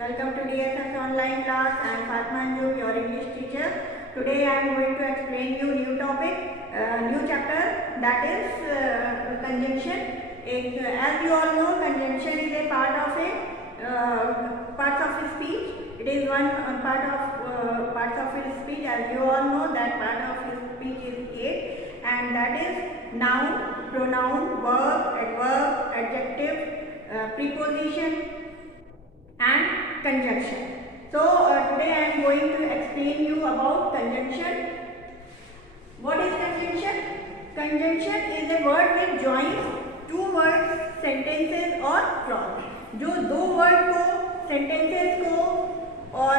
Welcome to DSS online class. I am Fatma Anju, your English teacher. Today I am going to explain you new topic, new chapter, that is conjunction. As you all know, conjunction is a part of a parts of speech. It is one part of parts of speech. As you all know, that part of speech is 8, and that is noun, pronoun, verb, adverb, adjective, preposition and conjunction. So today I am going to explain you about conjunction. What is conjunction? Conjunction is a word which joins two words, sentences or clause. जो दो word को, sentences को और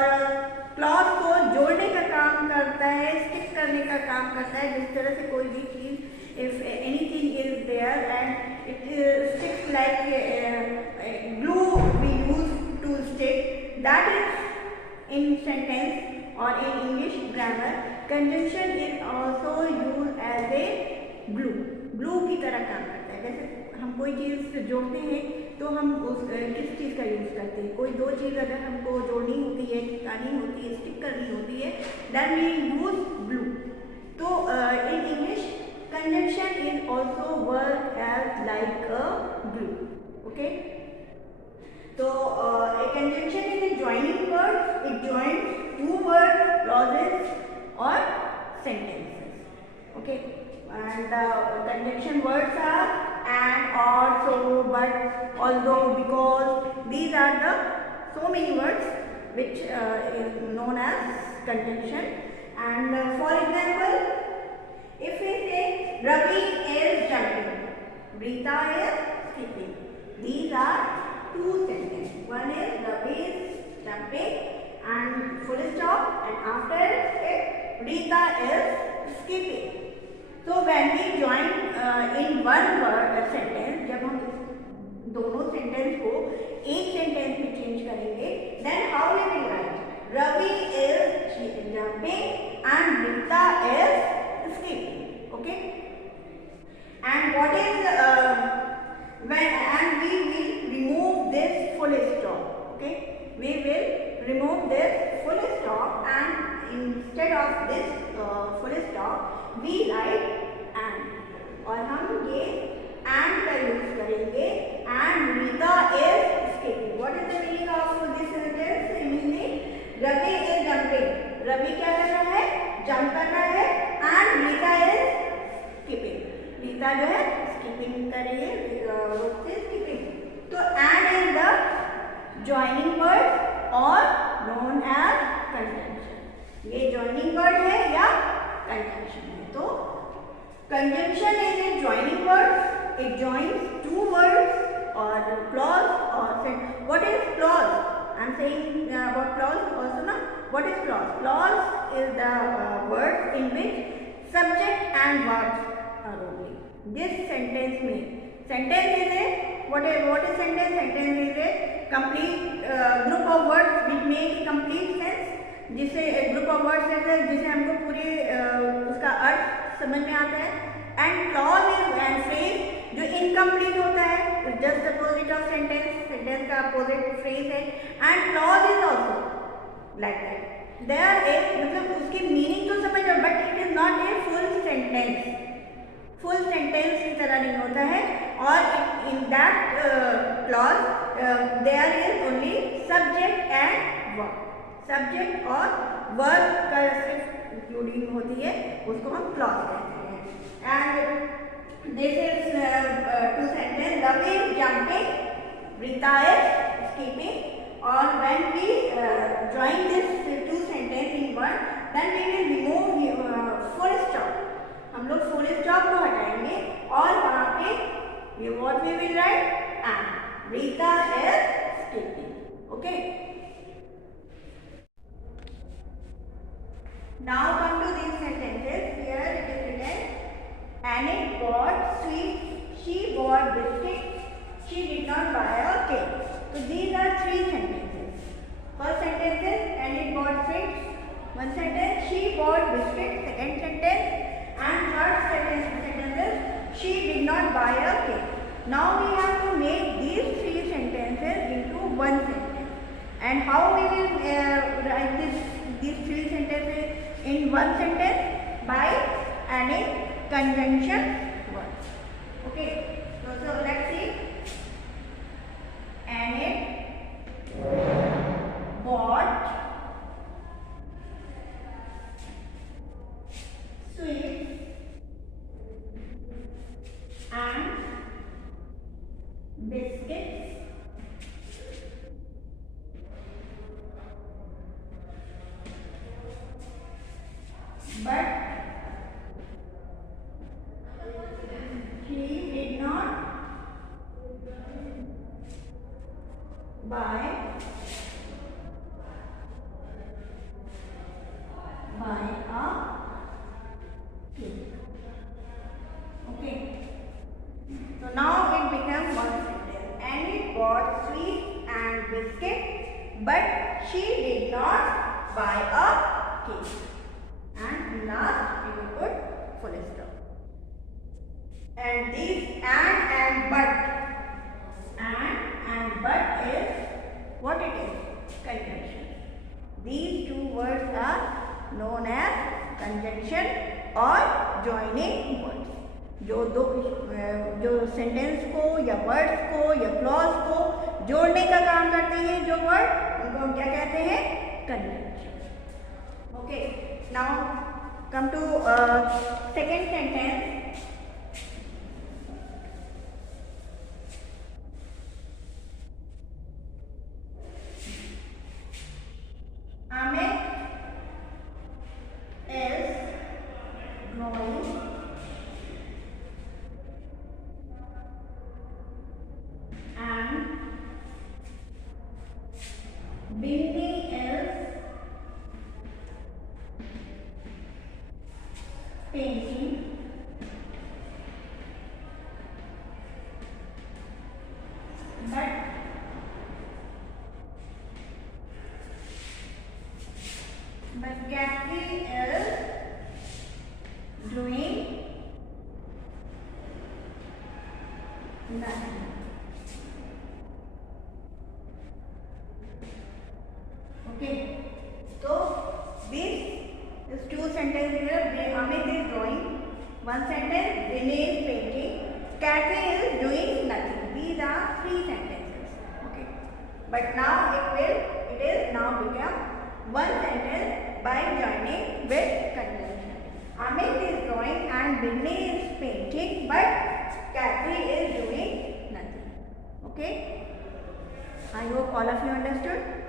clause को जोड़ने का काम करता है, स्टिक करने का काम करता है. जिस तरह से कोई भी चीज, if anything is there and it sticks like glue we use to stick, that is in sentence or in English grammar. Conjunction is also used as a glue. glue की तरह काम करता है. जैसे हम कोई चीज़ जोड़ते हैं तो हम उस किस चीज़ का यूज़ करते हैं. कोई दो चीज़ अगर हमको जोड़नी होती है, चिपकानी होती है, स्टिक करनी होती है, then we use glue. तो in English conjunction is also work as like a glue. Okay. So a conjunction is a joining word. It joins two words, clauses or sentences. Okay. And conjunction words are and, or, so, but, although, because. These are the so many words which is known as conjunction. And for example, if we say Ravi is jumping, Rita is skipping. These are two sentences. One is Ravi is jumping and full stop, and after it Rita is skipping. So when we join in one word a sentence, जब हम दोनों sentence को एक sentence में change करेंगे, then how we will write? Ravi is jumping and Rita is skipping. Okay. And what is and we will remove this full stop. Okay. We will remove this full stop, and instead of this full stop we write and. और हम ये and का use करेंगे. And Rita is skipping. What is the meaning of this sentence? Meaning Ravi is jumping. Ravi क्या कर रहा है? Jump कर रहा है. And Rita is skipping. Rita जो है skipping कर रही है, रोड से skipping. तो and is the joining word or known as conjunction. ये joining word है या conjunction है. तो conjunction is a joining word. It joins two words or clause or sentence. What is clause? I am saying about clause also na. What is clause? Clause is the word in which subject and verbs are only. This sentence में, sentence is a what is sentence? Sentence is a complete group of words which make complete sense. जिसे group of words रहते हैं जिसे हमको पूरे उसका अर्थ समझ में आता है. And clause is and phrase जो इनकम्प्लीट होता है, just opposite of sentence. Sentence का अपोजिट फ्रेज है. And clause is also like that. There एक मतलब उसकी मीनिंग तो समझ लो, but it is not a full sentence. Full sentence की तरह नहीं होता है. और in that clause there is only subject and verb. Subject और वर्ब का सिर्फ इंक्लूडिंग होती है, उसको हम क्लॉज कहते हैं. And this is two sentence. Ravi is jumping, Rita is skipping. और when we join this two sentence in one, then we will remove full stop. हम लोग full stop को हटाएंगे और वहाँ पे what we will write? And Rita is skipping. Okay. Now come to these sentences. Here it is written, Annie bought sweets, she bought biscuits, she did not buy a cake. So these are three sentences. First sentence is Annie bought sweets. One sentence, she bought biscuits. Second sentence, and third sentence is she did not buy a cake. Now we have to make these three sentences into one sentence. And how we will write these three sentences in one sentence? By adding conjunction words. Okay. So let's see. Annette bought sweets and biscuits but he did not buy a cake. Okay. So now it becomes one sentence. Annie bought sweets and biscuits, but she did not buy a cake. And last we will put full stop. And this and but is what it is? Conjunction. These two words are known as conjunction or joining words. जो sentence को या words को या clause को जोड़ने का काम करते हैं जो वर्ड, उनको हम क्या कहते हैं? Conjunction. Okay. Now come to second sentence. Amit is drawing and Binny is painting. But Kathy is doing nothing. Okay. So these two sentences here. Amit is drawing. One sentence. Vinay is painting. Kathy is doing nothing. These are three sentences. Okay. But now it is now become one sentence by joining with conjunction. Amit is drawing and Binny is painting, but Kathy is doing nothing. Okay. I hope all of you understood.